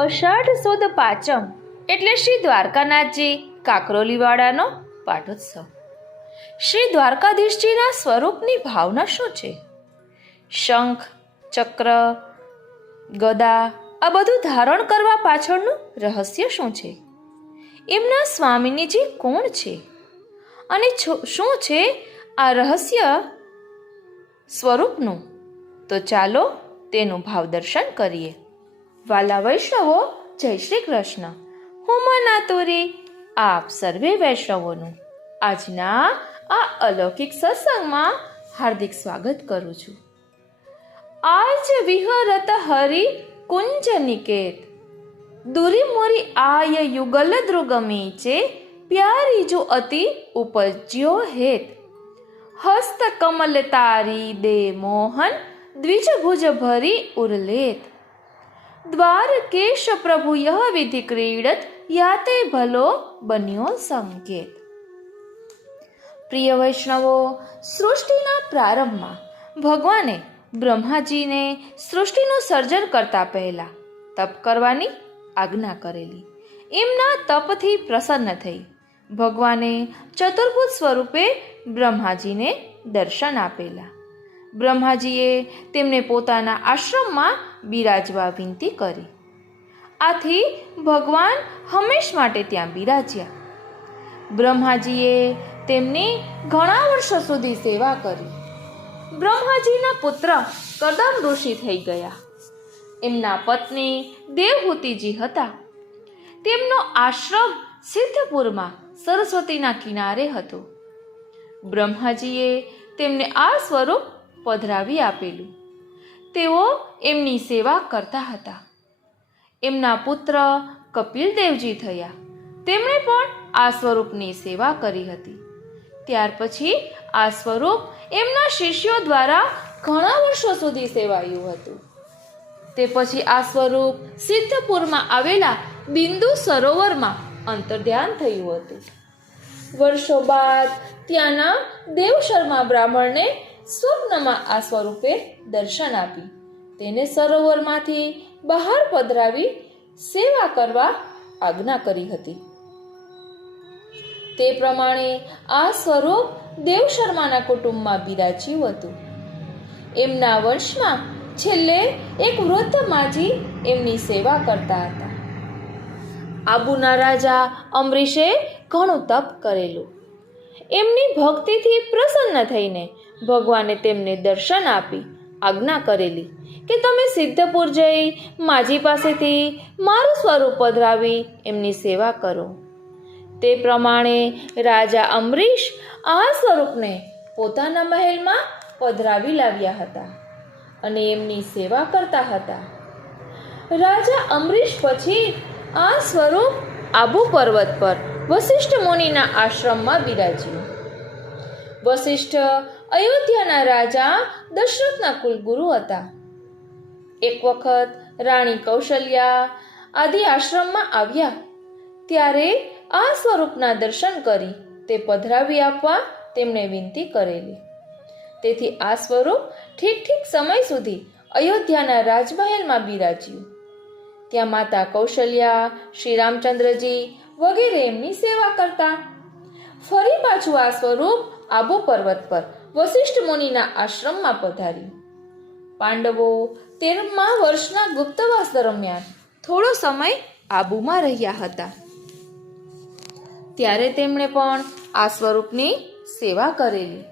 અષાઢ સુદ પાંચમ એટલે શ્રી દ્વારકાનાથજી કાકરોલીવાડાનો પાટોત્સવ. શ્રી દ્વારકાધીશજીના સ્વરૂપની ભાવના શું છે? શંખ, ચક્ર, ગદા આ બધું ધારણ કરવા પાછળનું રહસ્ય શું છે? એમના સ્વામિનીજી કોણ છે અને શું છે આ રહસ્ય સ્વરૂપનું? તો ચાલો તેનું ભાવ દર્શન કરીએ. વાલા વૈષ્ણવો, જય શ્રી કૃષ્ણ. હું મના તોરી આપ સર્વે વૈષ્ણવોનું આજના આ અલૌકિક સત્સંગમાં હાર્દિક સ્વાગત કરું છું. આજ વિહરત હરિ કુંજ નિકેત, દુરી મોરી આય યુગલ દ્રુગમી ચે, પ્યારી જો અતિ ઉપજ્યો હેત, હસ્ત કમલ તારી દે મોહન, દ્વિજ ભુજ ભરી ઉરલેત, દ્વારકેશ પ્રભુ યહ વિધિ ક્રીડત, યાતે ભલો બન્યો સંકેત. પ્રિય વૈષ્ણવો, સૃષ્ટિના પ્રારંભમાં ભગવાને બ્રહ્માજીને સૃષ્ટિનું સર્જન કરતા પહેલા તપ કરવાની આજ્ઞા કરેલી. એમના તપથી પ્રસન્ન થઈ ભગવાને ચતુર્ભુજ સ્વરૂપે બ્રહ્માજીને દર્શન આપેલા. બ્રહ્માજીએ તેમને પોતાના આશ્રમમાં બિરાજવા વિનંતી કરી. આથી ભગવાન હંમેશ માટે ત્યાં બિરાજ્યા. બ્રહ્માજીએ તેમની ઘણા વર્ષો સુધી સેવા કરી. બ્રહ્માજીના પુત્ર કદમ ઋષિ થઈ ગયા. એમના પત્ની દેવહૂતિજી હતા. તેમનો આશ્રમ સિદ્ધપુરમાં સરસ્વતીના કિનારે હતો. બ્રહ્માજીએ તેમને આ સ્વરૂપ પધરાવી આપેલું. તેઓ એમની સેવા કરતા હતા. એમના પુત્ર કપિલદેવજી થયા. તેમણે પણ આ સ્વરૂપની સેવા કરી હતી. ત્યાર પછી આ સ્વરૂપ એમના શિષ્યો દ્વારા ઘણા વર્ષો સુધી સેવાયું હતું. તે પછી આ સ્વરૂપ સિદ્ધપુરમાં આવેલા બિંદુ સરોવરમાં અંતર્ધ્યાન થયું હતું. વર્ષો બાદ ત્યાંના દેવશર્મા બ્રાહ્મણને સ્વપ્નમાં આ સ્વરૂપે દર્શન આપી તેને સરોવરમાંથી બહાર પધરાવી સેવા કરવા આજ્ઞા કરી હતી. તે પ્રમાણે આ સ્વરૂપ દેવશર્માના કુટુંબમાં બિરાજ્યું હતું. એમના વંશમાં છેલ્લે એક વૃદ્ધ માજી એમની સેવા કરતા હતા. આબુના રાજા અમરીશે ઘણું તપ કરેલું. એમની ભક્તિથી પ્રસન્ન થઈને ભગવાને તેમને દર્શન આપી આજ્ઞા કરેલી કે તમે સિદ્ધપુર જઈ માજી પાસેથી મારું સ્વરૂપ પધરાવી એમની સેવા કરો. તે પ્રમાણે રાજા અમરીશ આ સ્વરૂપને પોતાના મહેલમાં પધરાવી લાવ્યા હતા અને એમની સેવા કરતા હતા. રાજા અમરીશ પછી આ સ્વરૂપ આબુ પર્વત પર વશિષ્ઠ મુનિના આશ્રમમાં બિરાજ્યું. વશિષ્ઠ અયોધ્યાના રાજા દશરથના કુલગુરુ હતા. એક વખત રાણી કૌશલ્યા આદિ આશ્રમમાં આવ્યા ત્યારે આ સ્વરૂપના દર્શન કરી તે પધરાવી આપવા તેમણે વિનંતી કરેલી. તેથી આ સ્વરૂપ ઠીક સમય સુધી અયોધ્યાના રાજમહેલમાં બિરાજ્યું. ત્યાં માતા કૌશલ્યા, શ્રી રામચંદ્રજી વગેરે એમની સેવા કરતા. ફરી પાછું આ સ્વરૂપ આબુ પર્વત પર વશિષ્ઠ મુનિના આશ્રમમાં પધાર્યું. પાંડવો 13મા વર્ષના ગુપ્તવાસ દરમિયાન થોડો સમય આબુમાં રહ્યા હતા. ત્યારે તેમણે પણ આ સ્વરૂપની સેવા કરેલી.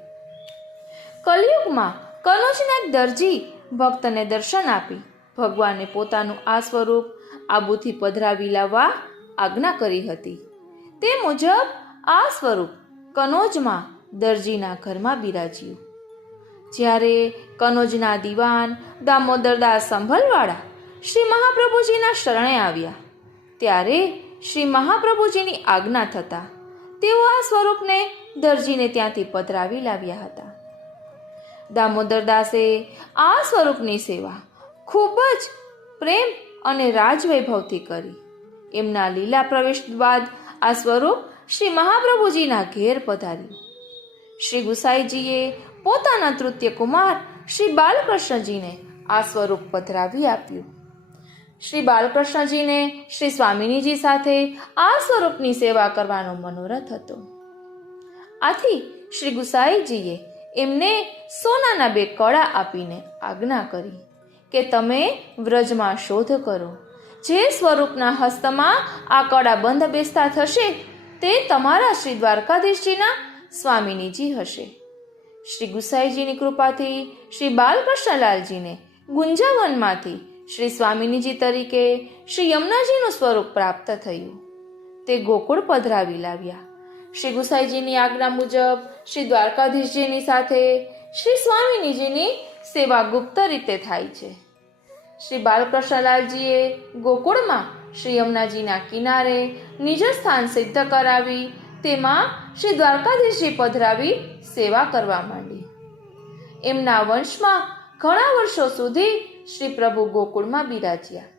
કલિયુગમાં કનોજના એક દરજી ભક્તને દર્શન આપી ભગવાને પોતાનું આ સ્વરૂપ આબુથી પધરાવી લાવવા આજ્ઞા કરી હતી. તે મુજબ આ સ્વરૂપ કનોજમાં દરજીના ઘરમાં બિરાજ્યું. જ્યારે કનોજના દિવાન દામોદરદાસ સંભલવાળા શ્રી મહાપ્રભુજીના શરણે આવ્યા ત્યારે શ્રી મહાપ્રભુજીની આજ્ઞા થતા તેઓ આ સ્વરૂપને દરજીને ત્યાંથી પધરાવી લાવ્યા હતા. દામોદરદાસે આ સ્વરૂપની સેવા ખૂબ જ પ્રેમ અને રાજવૈભવથી કરી. એમના લીલા પ્રવેશ બાદ આ સ્વરૂપ શ્રી મહાપ્રભુજીના ઘેર પધાર્યું. શ્રી ગુસાઈજીએ પોતાના તૃતીય કુમાર શ્રી બાલકૃષ્ણજીને આ સ્વરૂપ પધરાવી આપ્યું. શ્રી બાલકૃષ્ણજીને શ્રી સ્વામિનીજી સાથે આ સ્વરૂપની સેવા કરવાનો મનોરથ હતો. આથી શ્રી ગુસાઈજીએ એમને સોનાના 2 કડા આપીને આજ્ઞા કરી કે તમે વ્રજમાં શોધ કરો. જે સ્વરૂપના હસ્તમાં આ કડા બંધ બેસતા થશે તે તમારા શ્રી દ્વારકાધીશજીના સ્વામિનીજી હશે. શ્રી ગુસાઈજીની કૃપાથી શ્રી બાલકૃષ્ણલાલજીને ગુંજાવનમાંથી શ્રી સ્વામિનીજી તરીકે શ્રી યમુનાજીનું સ્વરૂપ પ્રાપ્ત થયું. તે ગોકુળ પધરાવી લાવ્યા. શ્રી ગુસાઈજીની આજ્ઞા મુજબ શ્રી દ્વારકાધીશજીની સાથે શ્રી સ્વામિનીજીની સેવા ગુપ્ત રીતે થાય છે. શ્રી બાલકૃષ્ણલાલજીએ ગોકુળમાં શ્રી યમુનાજીના કિનારે નિજ સ્થાન સિદ્ધ કરાવી તેમાં શ્રી દ્વારકાધીશજી પધરાવી સેવા કરવા માંડી. એમના વંશમાં ઘણા વર્ષો સુધી શ્રી પ્રભુ ગોકુળમાં બિરાજ્યા.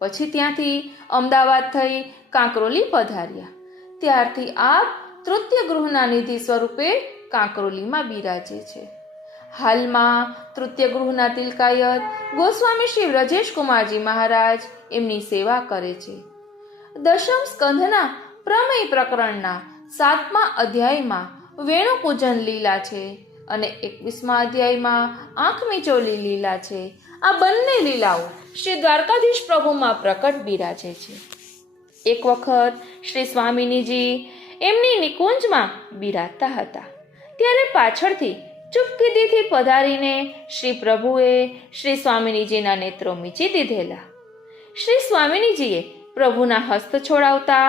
પછી ત્યાંથી અમદાવાદ થઈ કાંકરોલી પધાર્યા. ત્યારથી આપ તૃતીય ગૃહના નિધિ સ્વરૂપે કાંકરોલીમાં બિરાજે છે. હાલમાં તૃતીય ગૃહના તિલકાયત ગોસ્વામી શ્રી વ્રજેશકુમારજી મહારાજ એમની સેવા કરે છે. દશમ સ્કંધના પ્રમેય પ્રકરણના 7મા અધ્યાયમાં વેણુ પૂજન લીલા છે અને 21મા અધ્યાયમાં આંખ મીચોલી લીલા છે. આ બંને લીલાઓ શ્રી દ્વારકાધીશ પ્રભુમાં પ્રકટ બિરાજે છે. એક વખત શ્રી સ્વામિનીજી એમની નિકુંજમાં બિરાજતા હતા ત્યારે પાછળથી ચૂપકીદીથી પધારીને શ્રી પ્રભુએ શ્રી સ્વામિનીજીના નેત્રો મીચી દીધેલા. શ્રી સ્વામિનીજીએ પ્રભુના હસ્ત છોડાવતા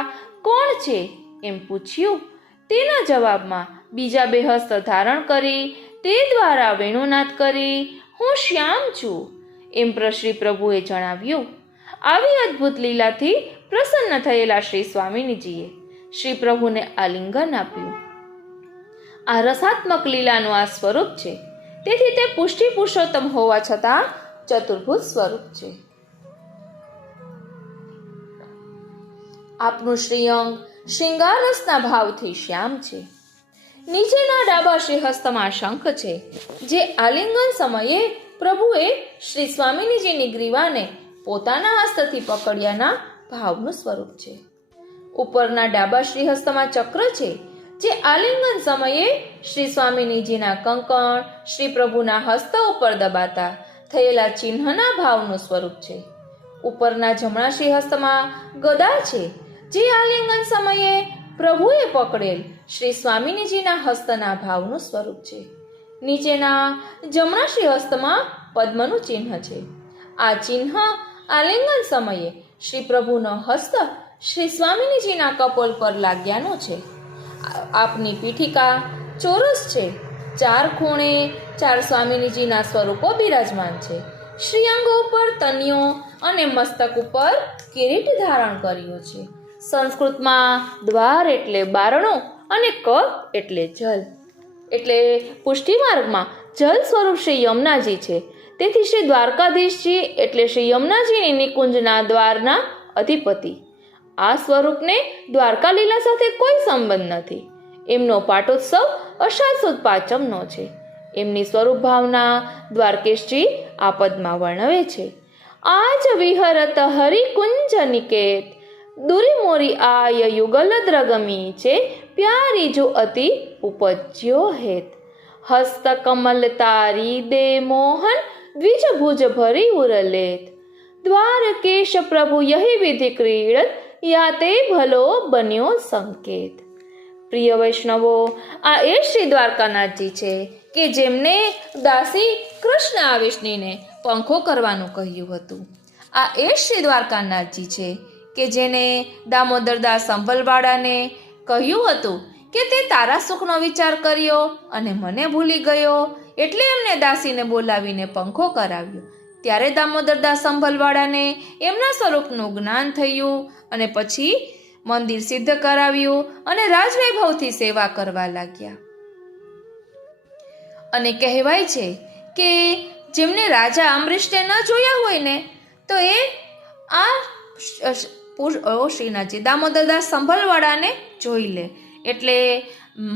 કોણ છે એમ પૂછ્યું. તેના જવાબમાં બીજા 2 હસ્ત ધારણ કરી તે દ્વારા વેણુનાદ કરી હું શ્યામ છું એમ શ્રી પ્રભુએ જણાવ્યું. આવી અદ્ભુત લીલાથી પ્રસન્ન થયેલા શ્રી સ્વામિનીજીએ શ્રી પ્રભુને આલિંગન આપ્યું. આ રસાત્મક લીલાનું આ સ્વરૂપ છે. તેથી તે પુષ્ટિ પુરુષોત્તમ હોવા છતાં ચતુર્ભુજ સ્વરૂપ છે. આપનું શ્રીઅંગ શૃંગાર રસના ભાવથી શ્યામ છે. નીચેના ડાબા શ્રી હસ્તમાં શંખ છે જે આલિંગન સમયે પ્રભુએ શ્રી સ્વામિનીજીની ગ્રીવાને પોતાના હસ્તથી પકડ્યાના ભાવનું સ્વરૂપ છે. ઉપરના ડાબા શ્રી હસ્તમાં ચક્ર છે જે આલિંગન સમયે શ્રી સ્વામિનીજીના કંકણ શ્રી પ્રભુના હસ્ત ઉપર દબાતા થયેલા ચિહ્નના ભાવનું સ્વરૂપ છે. ઉપરના જમણા શ્રી હસ્તમાં ગદા છે જે આલિંગન સમયે પ્રભુએ પકડેલ શ્રી સ્વામિનીજીના હસ્તના ભાવનું સ્વરૂપ છે. નીચેના જમણા શ્રી હસ્તમાં પદ્મનું ચિહ્ન છે. આ ચિહ્ન આલિંગન સમયે શ્રી પ્રભુનો હસ્ત શ્રી સ્વામિનીજીના કપોલ પર લાગ્યાનો છે. આપની પીઠિકા ચોરસ છે. 4 ખૂણે 4 સ્વામિનીજીના સ્વરૂપો બિરાજમાન છે. શ્રીઅંગ ઉપર તનિયો અને મસ્તક ઉપર કિરીટ ધારણ કર્યો છે. સંસ્કૃતમાં દ્વાર એટલે બારણું અને ક એટલે જલ. એટલે પુષ્ટિ માર્ગમાં જલ સ્વરૂપ શ્રી યમુનાજી છે. તેથી શ્રી દ્વારકાધીશજી એટલે શ્રી યમુનાજીની નિકુંજના દ્વારના અધિપતિ. આ સ્વરૂપને દ્વારકા લીલા સાથે કોઈ સંબંધ નથી. એમનો પાટોત્સવ અષાઢ સુદ પાંચમનો છે. એમની સ્વરૂપ ભાવના દ્વારકેશજી આ પદમાં વર્ણવે છે. આજ વિહરત હરિકુંજ નિકેત દુરી મોરી આય યુગલ દ્રગમી છે પ્યારી જો અતિ ઉપજ્યો હેત હસ્ત કમલ તારી દે મોહન દ્વિજ ભુજ ભરી ઉરલેત દ્વારકેશ પ્રભુ યહી વિધિ ક્રીડત યાતે ભલો બન્યો સંકેત. પ્રિય વૈષ્ણવો, આ એ શ્રી દ્વારકાનાથજી છે કે જેમને દાસી કૃષ્ણ આવેશનીને પંખો કરવાનું કહ્યું હતું. આ એ શ્રી દ્વારકાનાથજી છે કે જેને દામોદરદાસ સંભલવાળાને કહ્યું હતું કે તે તારા સુખનો વિચાર કર્યો અને મને ભૂલી ગયો, એટલે એમને દાસીને બોલાવીને પંખો કરાવ્યો. ત્યારે દામોદરદાસ સંભલવાળાને એમના સ્વરૂપનું જ્ઞાન થયું અને પછી મંદિર સિદ્ધ કરાવ્યું અને રાજવૈભવથી સેવા કરવા લાગ્યા. અને કહેવાય છે કે જેમને રાજા અમરીશને ન જોયા હોય ને તો એ આ શ્રીનાથજી દામોદરદાસ સંભલવાળાને જોઈ લે. એટલે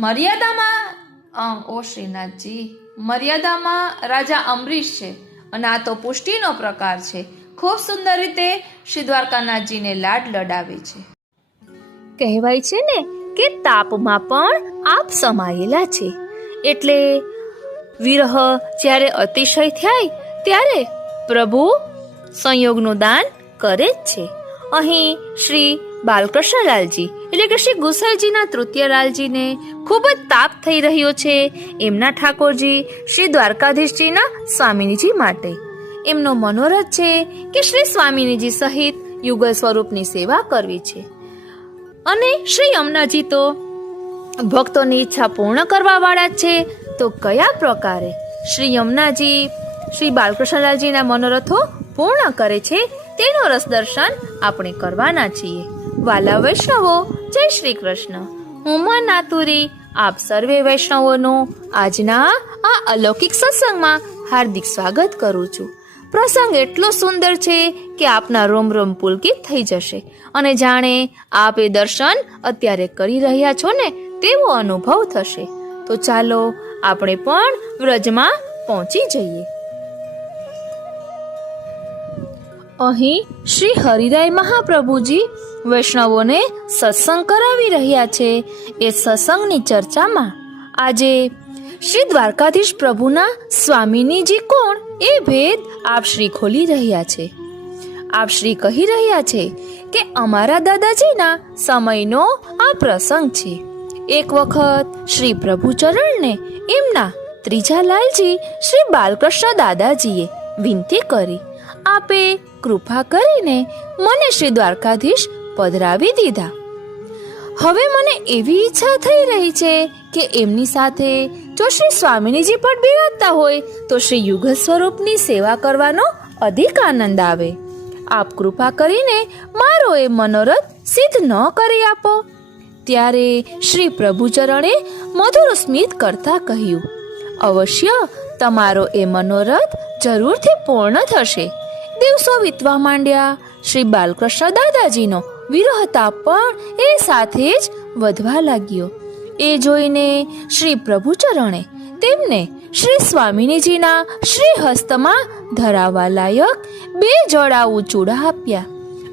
મર્યાદામાં શ્રીનાથજી મર્યાદામાં રાજા અમરીશ છે અને આ તો પુષ્ટિનો પ્રકાર છે. ખૂબ સુંદર રીતે શ્રી દ્વારકાનાથજીને લાડ લડાવે છે. કહેવાય છે ને કે તાપમાં પણ આપ સમાયેલા છે, એટલે વિરહ જ્યારે અતિશય થાય ત્યારે પ્રભુ સંયોગનું દાન કરે જ છે. અહીં શ્રી બાલકૃષ્ણલાલજી એટલે કે શ્રી ગુસાઈજીના તૃતીયલાલજીને ખૂબ જ તાપ થઈ રહ્યો છે એમના ઠાકોરજી શ્રી દ્વારકાધીશજીના સ્વામિનીજી માટે. એમનો મનોરથ છે કે શ્રી સ્વામિનીજી સહિત યુગલ સ્વરૂપની સેવા કરવી છે. અને શ્રી યમુનાજી તો ભક્તોની ઈચ્છા પૂર્ણ કરવા વાળા છે, તો કયા પ્રકારે શ્રી યમુનાજી શ્રી બાલકૃષ્ણલાલજીના મનોરથો પૂર્ણ કરે છે તેનો રસ દર્શન આપણે કરવાના છીએ. વાલા વૈષ્ણવો, જય શ્રી કૃષ્ણ. હું મન નાતુરી આપ સર્વે વૈષ્ણવોનું આજના આ અલૌકિક સત્સંગમાં હાર્દિક સ્વાગત કરું છું. પ્રસંગ એટલો સુંદર છે કે આપના રોમ રોમ પુલકિત થઈ જશે અને જાણે આપ એ દર્શન અત્યારે કરી રહ્યા છો ને તેવો અનુભવ થશે. તો ચાલો આપણે પણ વ્રજમાં પહોંચી જઈએ. અહીં શ્રી હરિરાય મહાપ્રભુજી વૈષ્ણવોને સત્સંગ કરાવી રહ્યા છે. એ સત્સંગની ચર્ચામાં આજે શ્રી દ્વારકાધીશ પ્રભુના સ્વામિનીજી કોણ એ ભેદ આપ શ્રી ખોલી રહ્યા છે. આપ શ્રી કહી રહ્યા છે કે અમારા દાદાજીના સમયનો આ પ્રસંગ છે. એક વખત શ્રી પ્રભુચરણને એમના ત્રીજા લાલજી શ્રી બાલકૃષ્ણ દાદાજીએ વિનંતી કરી, આપે કૃપા કરીને મને શ્રી દ્વારકાધીશ પધરાવી દીધા. હવે મને એવી ઈચ્છા થઈ રહી છે કે એમની સાથે જો શ્રી સ્વામિનીજી પણ બિરાજતા હોય તો શ્રી યુગલ સ્વરૂપની સેવા કરવાનો અધિક આનંદ આવે. આપ કૃપા કરીને મારો એ મનોરથ સિદ્ધ ન કરી આપો. ત્યારે શ્રી પ્રભુચરણે મધુર સ્મિત કરતા કહ્યું, અવશ્ય તમારો એ મનોરથ જરૂરથી પૂર્ણ થશે. દિવસો વીતવા માંડ્યા. શ્રી બાલકૃષ્ણ દાદાજીનો વિરહ તાપ પણ એ સાથે જ વધવા લાગ્યો. એ જોઈને શ્રી પ્રભુચરણે તેમને શ્રી સ્વામિનીજીના શ્રી હસ્તમાં ધરાવવા લાયક 2 જડાઉ ચૂડા આપ્યા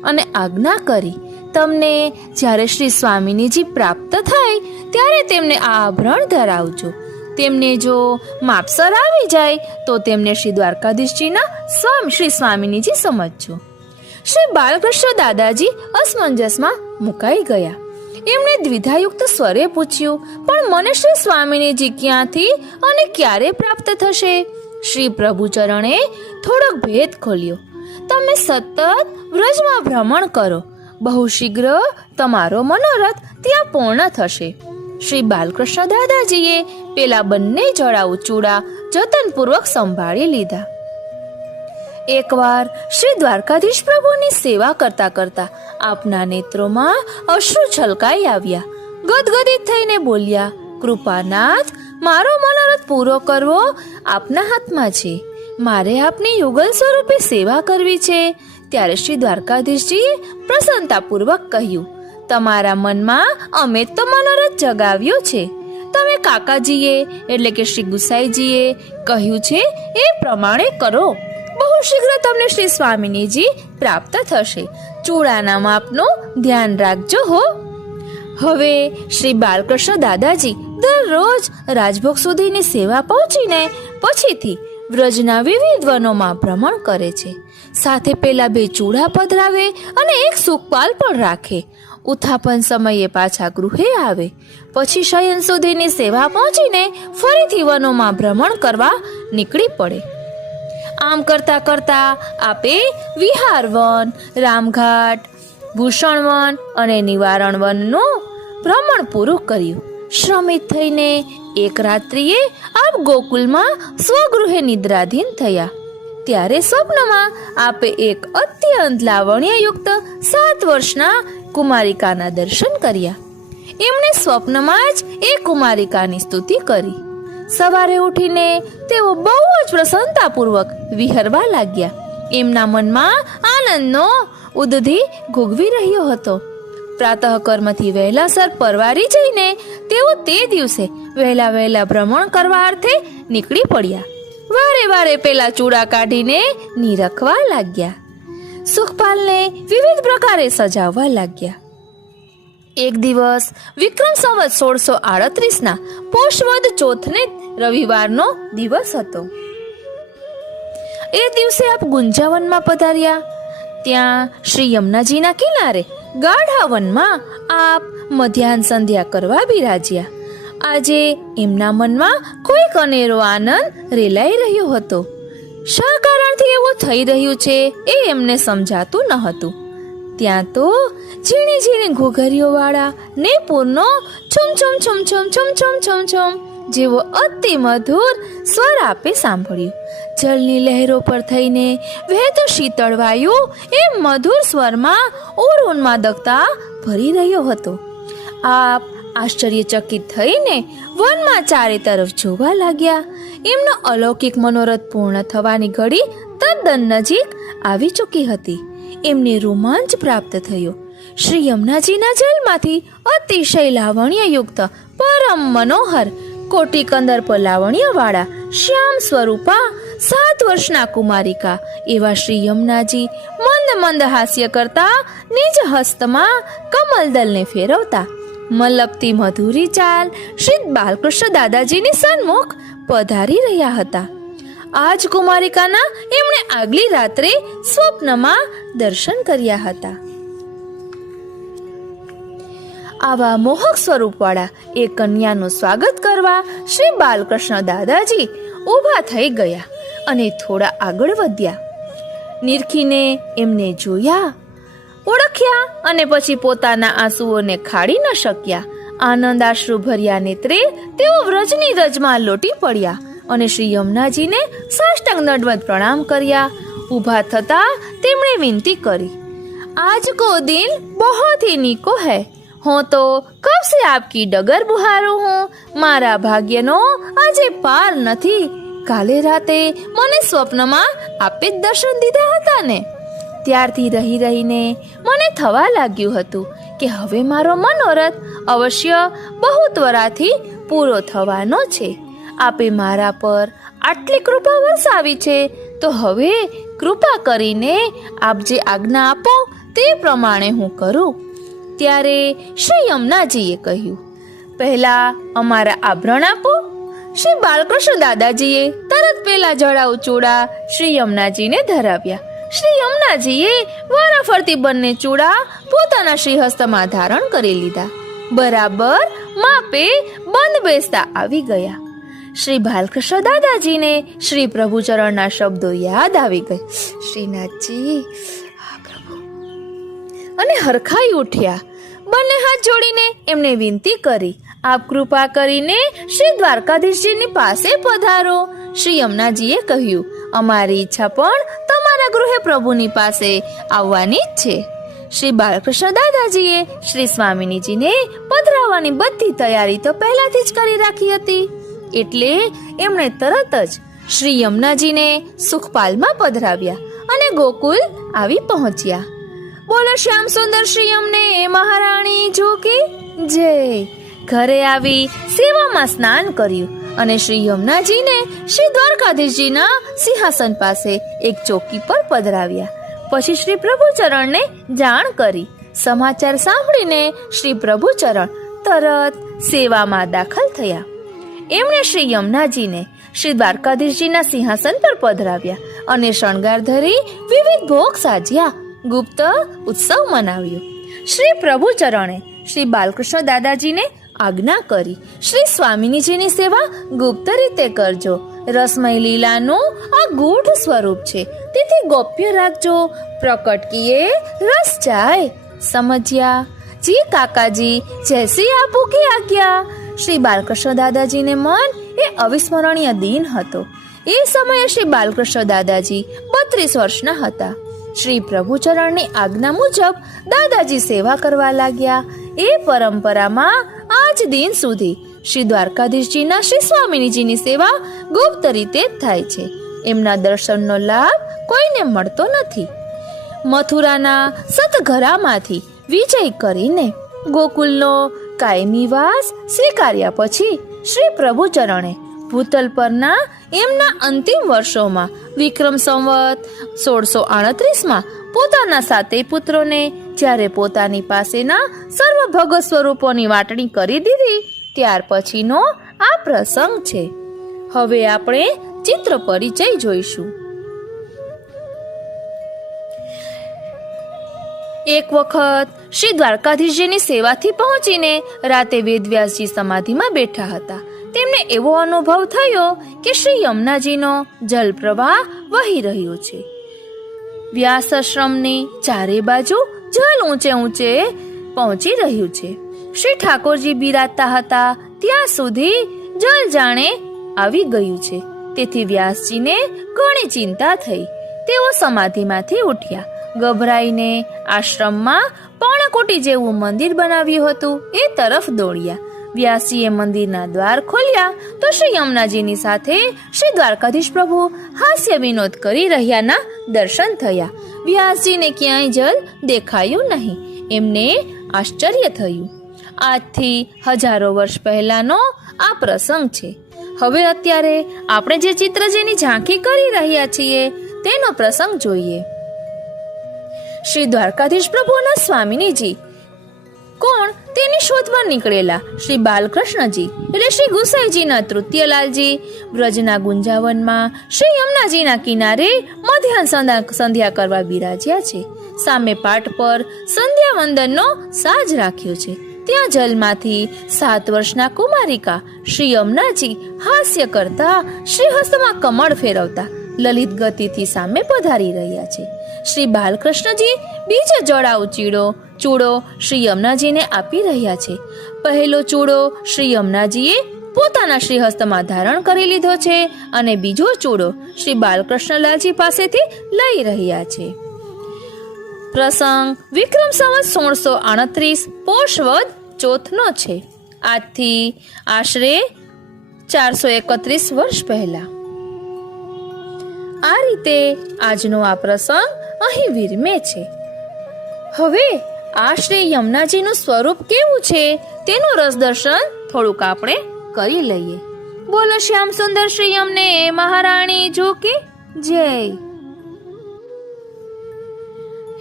અને આજ્ઞા કરી, તમને જ્યારે શ્રી સ્વામિનીજી પ્રાપ્ત થાય ત્યારે તેમને આ આભરણ ધરાવજો. તેમને જો માપસર આવી જાય તો તેમને શ્રી દ્વારકાધીશજીના શ્રી સ્વામિનીજી સમજજો. શ્રી બાલકૃષ્ણ દાદાજી અસમંજસમાં મુકાઈ ગયા. એમણે દ્વિધાયુક્ત સ્વરે પૂછ્યું, પણ મને શ્રી સ્વામિનીજી ક્યાંથી અને ક્યારે પ્રાપ્ત થશે? શ્રી પ્રભુચરણે થોડોક ભેદ ખોલ્યો, તમે સતત વ્રજમાં ભ્રમણ કરો, બહુ શીઘ્ર તમારો મનોરથ ત્યાં પૂર્ણ થશે. શ્રી બાલકૃષ્ણ દાદાજીએ પેલા બંને જડાઉ ચૂડા જતનપૂર્વક સંભાળી લીધા. એકવાર શ્રી દ્વારકાધીશ પ્રભુની સેવા કરતા કરતા આપના નેત્રોમાં અશ્રુ છલકાઈ આવ્યા. ગદગદિત થઈને બોલ્યા, કૃપાનાથ, મારો મનોરથ પૂરો કરવો આપના હાથમાં છે. મારે આપની યુગલ સ્વરૂપે સેવા કરવી છે. ત્યારે શ્રી દ્વારકાધીશજીએ પ્રસન્નતાપૂર્વક કહ્યું, તમારા મનમાં અમે તો મનોરથ જગાવ્યો છે. તમે કાકાજીએ એટલે કે શ્રી ગુસાઈજીએ કહ્યું છે એ પ્રમાણે કરો. બહુ શીઘ્ર તમને શ્રી સ્વામિનીજી પ્રાપ્ત થશે. ચૂડાના માપનું ધ્યાન રાખજો હો. હવે શ્રી બાલકૃષ્ણ દાદાજી દરરોજ રાજભોગ સુધીની સેવા પહોંચીને પછીથી વ્રજના વિવિધ વનોમાં ભ્રમણ કરે છે. સાથે પેલા 2 ચૂડા પધરાવે અને એક સુખપાલ પણ રાખે. ઉત્થાપન સમયે પાછા ગૃહે આવે. પછી શયન સુધીની સેવા પહોંચીને ફરીથી વનોમાં ભ્રમણ કરવા નીકળી પડે. આમ કરતા કરતા આપે વિહાર વન, રામઘાટ, ભૂષણવન અને નિવારણ વનનું ભ્રમણ પૂરું કર્યું. શ્રમિત થઈને એક રાત્રિએ આપ ગોકુલમાં સ્વગૃહે નિદ્રાધીન થયા. ત્યારે સ્વપ્નમાં આપે એક અત્યંત લાવણ્યયુક્ત 7 વર્ષના કુમારિકાના દર્શન કર્યા. એમણે સ્વપ્નમાં જ એ કુમારિકાની સ્તુતિ કરી. સવારે ઉઠીને તેઓ બહુ જ પ્રસન્નતાપૂર્વક વિહરવા લાગ્યા. એમના મનમાં આનંદનો ઉદ્ધિ ઘૂઘવી રહ્યો હતો. પ્રાતઃ કર્મથી વહેલાસર પરવારી જઈને તેઓ તે દિવસે વહેલા ભ્રમણ કરવા અર્થે નીકળી પડ્યા. વારે વારે પેલા ચૂડા કાઢીને નીરખવા લાગ્યા. સુખપાલને વિવિધ પ્રકારે સજાવવા લાગ્યા. એક દિવસ વિક્રમ સંવત 1638ના પોષવદ ચોથને રવિવારનો દિવસ હતો. એ દિવસે આપ ગુંજાવનમાં પધાર્યા. ત્યાં શ્રી યમુનાજીના કિનારે ગાઢા વનમાં આપ મધ્યાહન સંધ્યા કરવા બિરાજ્યા. આજે એમના મનમાં કોઈક અનેરો આનંદ રેલાઈ રહ્યો હતો. શા કારણથી એવું થઈ રહ્યું છે એ એમને સમજાતું ન હતું. ત્યાં તો ઝીણી ઝીણી ઘૂઘરીઓ વાળા ને પૂરનો છુમ છુમ છુમ છુમ છુમ છુમ છુમ છુમ જેવો અતિ મધુર સ્વર આપે સાંભળ્યું. જળની લહેરો પર થઈને વહેતો શીતળ વાયુ એ મધુર સ્વરમાં ઉન્માદકતા ભરી રહ્યો હતો. આપ આશ્ચર્યચકિત થઈને વનમાં ચારે તરફ જોવા લાગ્યા. એમનો અલૌકિક મનોરથ પૂર્ણ થવાની ઘડી તદ્દન નજીક આવી ચૂકી હતી. એમને રોમાંચ પ્રાપ્ત થયો. શ્રી યમુનાજીના જલમાંથી અતિશય લાવણ્યયુક્ત પરમ મનોહર કોટી કંદર્પ લાવણ્યવાળા શ્યામ સ્વરૂપા 7 વર્ષના કુમારિકા એવા શ્રી યમુનાજી મંદ મંદ હાસ્ય કરતા નિજ હસ્તમાં કમલદલને ફેરવતા મલપતી મધુરી ચાલ શ્રી બાલકૃષ્ણ દાદાજીની સન્મુખ પધારી રહ્યા હતા. આજ કુમારિકાના એમણે આગલી રાત્રે સ્વપ્નમાં દર્શન કર્યા હતા. આવા મોહક સ્વરૂપવાળા એ કન્યાનું સ્વાગત કરવા શ્રી બાલકૃષ્ણ દાદાજી ઊભા થઈ ગયા અને થોડા આગળ વધ્યા. નિરખીને એમને જોયા, ઓળખ્યા અને પછી પોતાના આંસુઓને ખાડી ન શક્યા. આનંદ આશ્રુ ભર્યા નેત્રે તેઓ વ્રજની રજમાં લોટી પડ્યા અને શ્રી યમુનાજીને સાષ્ટાંગ દંડવત પ્રણામ કર્યા. ઊભા થતા તેમણે વિનંતી કરી, આજ કો દિન બહોત ही નીકો है. હું તો કબ से आपकी डगर बुहारू हूँ. મારા ભાગ્યનો આજે પાર નથી. કાલે રાતે મને સ્વપ્નમાં આપે જ દર્શન દીધા હતા ને. ત્યારથી રહી રહીને મને થવા લાગ્યું હતું કે હવે મારો મનોરથ અવશ્ય બહુ ત્વરાથી પૂરો થવાનો છે. આપે મારા પર આટલી કૃપા વરસાવી છે તો હવે કૃપા કરીને આપ જે આજ્ઞા આપો તે પ્રમાણે હું કરું. ત્યારે શ્રી યમુનાજીએ કહ્યું, પહેલા અમારા આભરણ આપો. શ્રી બાલકૃષ્ણ દાદાજીએ તરત પેલા જડાઉ ચૂડા શ્રી યમુનાજીને ધરાવ્યા. શ્રી યમુનાજીએ વારાફરતી બંને ચૂડા પોતાના શ્રીહસ્તમાં ધારણ કરી લીધા. બરાબર માપે બંધ બેસતા આવી ગયા. શ્રી બાલકૃષ્ણ દાદાજીને શ્રી પ્રભુચરણના શબ્દો યાદ આવી ગયા. શ્રીનાથજી પ્રભુ અને હરખાઈ ઉઠ્યા. બંને હાથ જોડીને એમને વિનંતી કરી, આપ કૃપા કરીને શ્રી દ્વારકાધીશજીની પાસે પધારો. શ્રી યમુનાજીએ કહ્યું, અમારી ઈચ્છા પણ તમારા ગૃહે પ્રભુની પાસે આવવાની જ છે. શ્રી બાલકૃષ્ણ દાદાજીએ શ્રી સ્વામિનીજીને પધરાવવાની બધી તૈયારી તો પહેલાથી જ કરી રાખી હતી. એટલે એમણે તરત જ શ્રી યમુનાજીને સુખપાલમાં પધરાવ્યા અને ગોકુલ આવી પહોંચ્યા. બોલો શ્યામ સુંદર શ્રી યમને મહારાણી જોકી જય. ઘરે આવી સેવામાં સ્નાન કર્યું અને શ્રી યમુનાજીને શ્રી દ્વારકાધીશજીના સિંહાસન પાસે એક ચોકી પર પધરાવ્યા. પછી શ્રી પ્રભુચરણને જાણ કરી. સમાચાર સાંભળીને શ્રી પ્રભુચરણ તરત સેવામાં દાખલ થયા. એમણે શ્રી યમુનાજીને શ્રી દ્વારકાધીશજીના સિંહાસન પર પધરાવ્યા અને શણગાર ધરી વિવિધ ભોગ સાજ્યા. ગુપ્ત ઉત્સવ મનાવ્યો. શ્રી પ્રભુચરણે શ્રી બાલકૃષ્ણ દાદાજીને આજ્ઞા કરી, શ્રી સ્વામિનીજીની સેવા ગુપ્ત રીતે કરજો. રસમય લીલાનું આ ગૂઢ સ્વરૂપ છે, તેથી ગોપ્ય રાખજો. પ્રકટ કિયે રસ જાય. સમજ્યા? જી કાકાજી, જૈસી આપો કી આજ્ઞા. શ્રી બાલકૃષ્ણ દાદાજીને મન એ અવિસ્મરણીય દિન હતો. એ સમયે શ્રી બાલકૃષ્ણ દાદાજી 32 વર્ષના હતા. શ્રી પ્રભુચરણની આજ્ઞા મુજબ દાદાજી સેવા કરવા લાગ્યા. એ પરંપરામાં આજ દિન સુધી શ્રી દ્વારકાધીશજીના શ્રી સ્વામિનીજીની સેવા ગુપ્ત રીતે જ થાય છે. એમના દર્શનનો લાભ કોઈને મળતો નથી. મથુરાના સતઘરામાંથી વિજય કરીને ગોકુલનો કાયમી વાસ સ્વીકાર્યા પછી શ્રી પ્રભુચરણે ભૂતલ પરના એમના અંતિમ વર્ષોમાં વિક્રમ સંવત 1638માં પોતાના 7 પુત્રોને જ્યારે પોતાની પાસેના સર્વ ભગત સ્વરૂપોની વાટણી કરી દીધી ત્યાર પછીનો આ પ્રસંગ છે. હવે આપણે ચિત્ર પરિચય જોઈશું. એક વખત શ્રી દ્વારકાધીશજીની સેવાથી પહોંચીને રાતે વેદવ્યાસજી સમાધિમાં બેઠા હતા. તેમને એવો અનુભવ થયો કે શ્રી યમુનાજીનો જલપ્રવાહ વહી રહ્યો છે. વ્યાસાશ્રમની ચારે બાજુ જલ ઊંચે ઊંચે પહોંચી રહ્યું છે. શ્રી ઠાકોરજી બિરાજતા હતા ત્યાં સુધી જલ જાણે આવી ગયું છે. તેથી વ્યાસજીને ઘણી ચિંતા થઈ. તેઓ સમાધિમાંથી ઉઠ્યા. ગભરાઈને આશ્રમમાં પર્ણકુટી જેવું મંદિર બનાવ્યું હતું એ તરફ દોડ્યા. વ્યાસજીએ મંદિરના દ્વાર ખોલ્યા તો શ્રી યમુનાજીની સાથે શ્રી દ્વારકાધીશ પ્રભુ હાસ્ય વિનોદ કરી રહ્યાના દર્શન થયા. વ્યાસજીને ક્યાંય જલ દેખાયું નહીં. એમને આશ્ચર્ય થયું. આજથી હજારો વર્ષ પહેલાનો આ પ્રસંગ છે. હવે અત્યારે આપણે જે ચિત્રજીની ઝાંખી કરી રહ્યા છીએ તેનો પ્રસંગ જોઈએ. શ્રી દ્વારકાધીશ પ્રભુના સ્વામિનીજી કોણ તેની શોધમાં નીકળેલા શ્રી બાલકૃષ્ણજી એટલે શ્રી ગુસાઈજીના તૃતીયલાલજી વ્રજના ગુંજાવનમાં શ્રી યમુનાજીના કિનારે મધ્યાહન સંધ્યા કરવા બિરાજ્યા છે. સામે પાટ પર સંધ્યા વંદનનો સાજ રાખ્યો છે. ત્યાં જલમાંથી 7 વર્ષના કુમારિકા શ્રી યમુનાજી હાસ્ય કરતા શ્રીહસ્તમાં કમળ ફેરવતા લલિત ગતિથી સામે પધારી રહ્યા છે. શ્રી બાલકૃષ્ણજી બીજો જડાઉ ચૂડો શ્રી યમુનાજીને આપી રહ્યા છે. પહેલો ચૂડો શ્રી યમુનાજીએ પોતાના શ્રીહસ્તમાં ધારણ કરી લીધો છે અને બીજો ચૂડો શ્રી બાલકૃષ્ણલાલજી પાસેથી લઈ રહ્યા છે. પ્રસંગ વિક્રમ સંવત 1638 પોષ વદ ચોથનો છે. આજથી આશરે 431 વર્ષ પહેલા. આ રીતે આજનો આ પ્રસંગ અહીં વિરમે છે. હવે આ શ્રી યમુનાજીનું સ્વરૂપ કેવું છે તેનું રસદર્શન થોડુંક આપણે કરી લઈએ. બોલો શ્યામ સુંદર શ્રી યમને મહારાણી જોકી જય.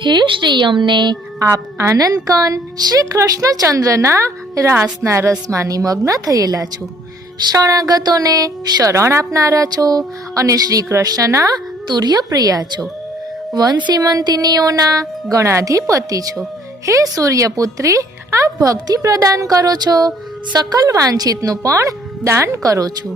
હે શ્રી યમને, આપ આનંદકન શ્રી કૃષ્ણચંદ્રના રાસના રસમાં નિમગ્ન થયેલા છો. શરણાગતોને શરણ આપનારા છો અને શ્રી કૃષ્ણના તુર્ય પ્રિયા છો. વંશીમંતિનીઓના ગણાધિપતિ છો. હે સૂર્યપુત્રી, આપ ભક્તિ પ્રદાન કરો છો, સકલ વાંછિતનું પણ દાન કરો છો.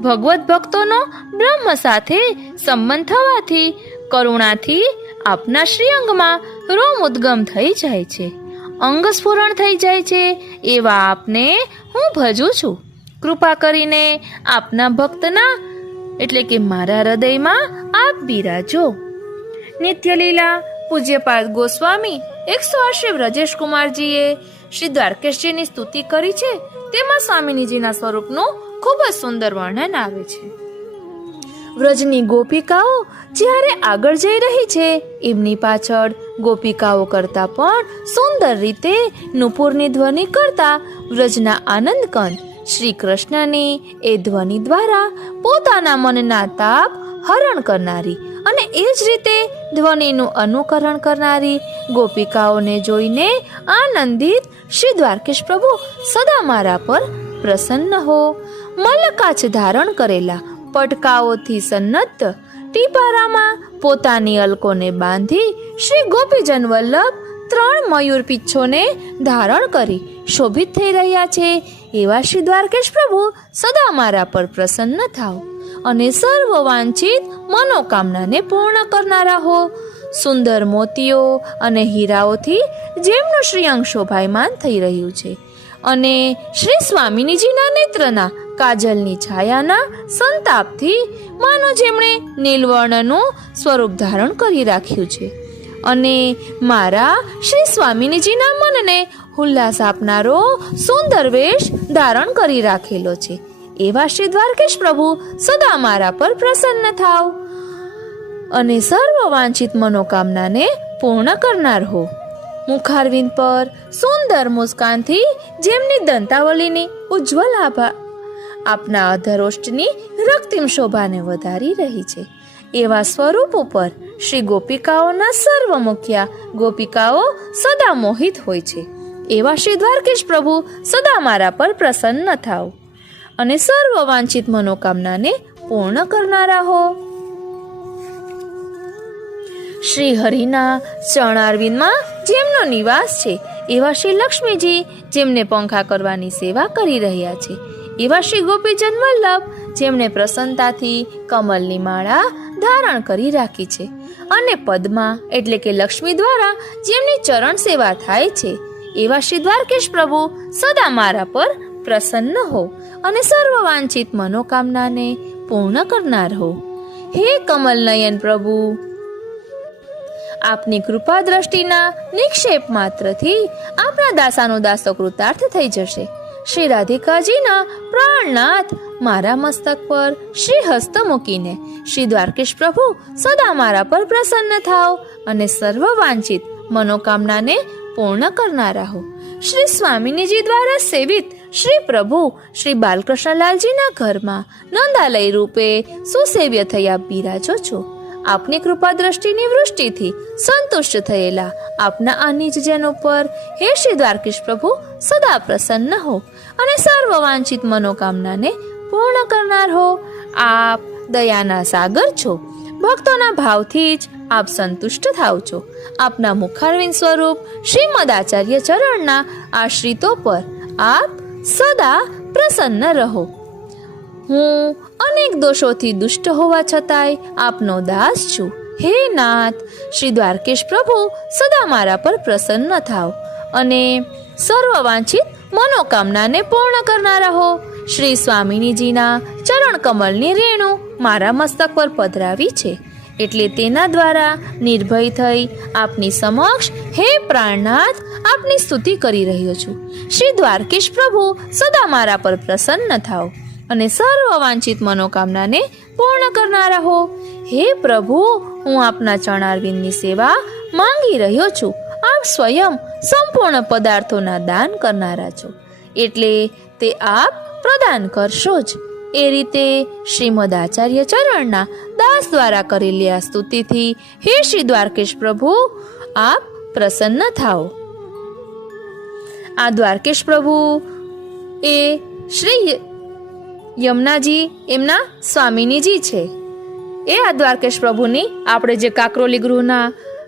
ભગવત ભક્તોનો બ્રહ્મ સાથે સંબંધ થવાથી કરુણાથી આપના શ્રી અંગમાં રોમ ઉદ્ગમ થઈ જાય છે, અંગ સ્ફુરણ થઈ જાય છે. એવા આપને હું ભજું છું. કૃપા કરીને આપના ભક્તના એટલે કે મારા હૃદયમાં આપ બિરાજો. નિત્યલીલા પૂજ્યપાદ ગોસ્વામી 108 વ્રજેશ કુમારજીએ શ્રી દ્વારકેશજીની સ્તુતિ કરી છે. તેમાં સ્વામિનીજીના સ્વરૂપનું ખૂબ જ સુંદર વર્ણન આવે છે. વ્રજની ગોપિકાઓ જ્યારે આગળ જઈ રહી છે એમની પાછળ ગોપિકાઓ કરતા પણ સુંદર રીતે નુપુરની ધ્વનિ કરતા વ્રજના આનંદકન શ્રી કૃષ્ણની એ ધ્વનિ દ્વારા પોતાના મનના તાપ હરણ કરનારી અને એ જ રીતે ધ્વનિનું અનુકરણ કરનારી ગોપિકાઓને જોઈને આનંદિત શ્રી દ્વારકેશ પ્રભુ સદા મારા પર પ્રસન્ન હો. મલ્લકાછ ધારણ કરેલા પટકાઓથી સન્નદ્ધ ટીપારામાં પોતાની અલકોને બાંધી શ્રી ગોપીજન વલ્લભ 3 મયુર પીચ્છોને ધારણ કરી શોભિત થઈ રહ્યા છે. એવા શ્રી દ્વારકેશ પ્રભુ સદા મારા પર પ્રસન્ન થાઓ અને સર્વ વાંછિત મનોકામનાને પૂર્ણ કરનારા હો. સુંદર મોતીઓ અને હીરાઓથી જેમનું શ્રીઅંગ શોભાયમાન થઈ રહ્યું છે અને શ્રી સ્વામિનીજીના નેત્રના કાજલની છાયાના સંતાપથી માનો જેમણે નીલવર્ણનું સ્વરૂપ ધારણ કરી રાખ્યું છે અને મારા શ્રી સ્વામિનીજીના મનને ઉલ્લાસ આપનારો સુંદર વેશ ધારણ કરી રાખેલો છે. એવા શ્રી દ્વારકેશ પ્રભુ સદા મારા પર પ્રસન્ન થાવ અને સર્વ વાંછિત મનોકામનાને પૂર્ણ કરનાર હો. મુખારવિંદ પર સુંદર મુસ્કાનથી જેમની દંતાવલીની ઉજ્જવલ આભા આપના અધરોષ્ટની રક્તિમ શોભાને વધારી રહી છે એવા સ્વરૂપ ઉપર શ્રી ગોપિકાઓના સર્વમુખ્યા ગોપિકાઓ સદા મોહિત હોય છે. એવા શ્રી દ્વારકેશ પ્રભુ સદા મારા પર પ્રસન્ન થાવ અને સર્વ વાંછિત મનોકામનાને પૂર્ણ કરનારા હો. શ્રી હરિના ચરણારવિંદમાં જેમનો નિવાસ છે એવા શ્રી લક્ષ્મીજી જેમને પંખા કરવાની સેવા કરી રહ્યા છે, એવા શ્રી ગોપીજન વલ્લભ જેમણે પ્રસન્નતાથી કમલની માળા ધારણ કરી રાખી છે અને પદ્મા એટલે કે લક્ષ્મી દ્વારા જેમની ચરણ સેવા થાય છે, એવા શ્રી દ્વારકેશ પ્રભુ સદા મારા પર પ્રસન્ન હો અને સર્વ વાંછિત મનોકામનાને પૂર્ણ કરનાર હો. હે કમલ નયન પ્રભુ, આપની કૃપા દ્રષ્ટિના નિક્ષેપ માત્રથી આપણા દાસાનો દાસો કૃતાર્થ થઈ જશે. શ્રી રાધિકાજીના પ્રાણનાથ મારા મસ્તક પર શ્રી હસ્ત મૂકીને શ્રી દ્વારકેશ પ્રભુ સદા મારા પર પ્રસન્ન થાવ અને સર્વ વાંછિત મનોકામનાને પૂર્ણ કરનારા હો. શ્રી સ્વામિનીજી દ્વારા સેવિત શ્રી પ્રભુ શ્રી બાલકૃષ્ણલાલજીના ઘરમાં નંદાલય રૂપે સુસેવ્ય થયા બિરાજો છો. આપની કૃપા દ્રષ્ટિની વૃષ્ટિથી સંતુષ્ટ થયેલા આપના આ નિજજન ઉપર હે શ્રી દ્વારકેશ પ્રભુ સદા પ્રસન્ન હો અને સર્વ વાંછિત મનોકામનાને પૂર્ણ કરનાર હો. આપ દયાના સાગર છો, ભક્તોના ભાવથી જ આપ સંતુષ્ટ થાવ છો. આપના મુખારવિંદ સ્વરૂપ શ્રીમદ આચાર્ય ચરણના આશ્રિતો પર આપ સદા પ્રસન્ન રહો. હું અનેક દોષોથી દુષ્ટ હોવા છતાંય આપનો દાસ છું. હે નાથ, શ્રી દ્વારકેશ પ્રભુ સદા મારા પર પ્રસન્ન થાવ અને સર્વ વાંછિત મનોકામનાને પૂર્ણ કરનારા હો. શ્રી સ્વામિનીજીના ચરણ કમલની રેણુ મારા મસ્તક પર પધરાવી છે એટલે તેના દ્વારા નિર્ભય થઈ આપની સમક્ષ હે પ્રાણનાથ આપની સ્તુતિ કરી રહ્યો છું. શ્રી દ્વારકેશ પ્રભુ સદા મારા પર પ્રસન્ન થાવ અને સર્વ વાંછિત મનોકામનાને પૂર્ણ કરનારા હો. હે પ્રભુ, હું આપના ચરણારવિંદની સેવા માંગી રહ્યો છું. આપ સ્વયં સંપૂર્ણ પદાર્થોના દાન કરનારા છો એટલે તે આપ પ્રદાન કરશો જ. એ રીતે શ્રીમદ આચાર્ય ચરણના દાસ દ્વારા કરેલી આ સ્તુતિથી હે શ્રી દ્વારકેશ પ્રભુ આપ પ્રસન્ન થાઓ. આ દ્વારકેશ પ્રભુ એ શ્રી યમુનાજી એમના સ્વામિનીજી છે. એ આ દ્વારકેશ પ્રભુની આપણે જે કાકરોલી ગૃહના